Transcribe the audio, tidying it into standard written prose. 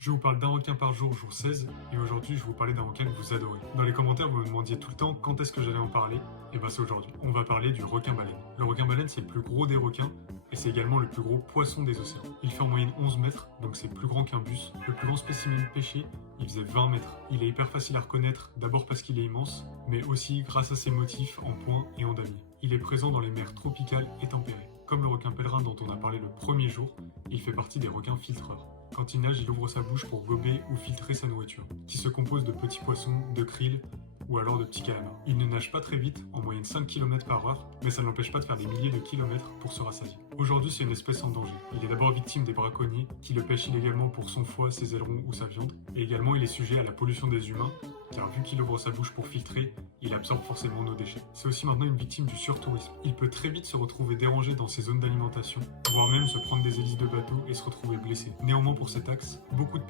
Je vous parle d'un requin par jour, jour 16, et aujourd'hui je vais vous parler d'un requin que vous adorez. Dans les commentaires, vous me demandiez tout le temps quand est-ce que j'allais en parler, et bah c'est aujourd'hui. On va parler du requin-baleine. Le requin-baleine, c'est le plus gros des requins, et c'est également le plus gros poisson des océans. Il fait en moyenne 11 mètres, donc c'est plus grand qu'un bus. Le plus grand spécimen pêché, il faisait 20 mètres. Il est hyper facile à reconnaître, d'abord parce qu'il est immense, mais aussi grâce à ses motifs en points et en damiers. Il est présent dans les mers tropicales et tempérées. Comme le requin pèlerin dont on a parlé le premier jour, il fait partie des requins filtreurs. Quand il nage, il ouvre sa bouche pour gober ou filtrer sa nourriture, qui se compose de petits poissons, de krill ou alors de petits calamars. Il ne nage pas très vite, en moyenne 5 km par heure, mais ça ne l'empêche pas de faire des milliers de kilomètres pour se rassasier. Aujourd'hui, c'est une espèce en danger. Il est d'abord victime des braconniers, qui le pêchent illégalement pour son foie, ses ailerons ou sa viande, et également il est sujet à la pollution des humains, car vu qu'il ouvre sa bouche pour filtrer, il absorbe forcément nos déchets. C'est aussi maintenant une victime du surtourisme. Il peut très vite se retrouver dérangé dans ses zones d'alimentation, voire même se prendre des hélices de bateau et se retrouver blessé. Néanmoins pour cet axe, beaucoup de pays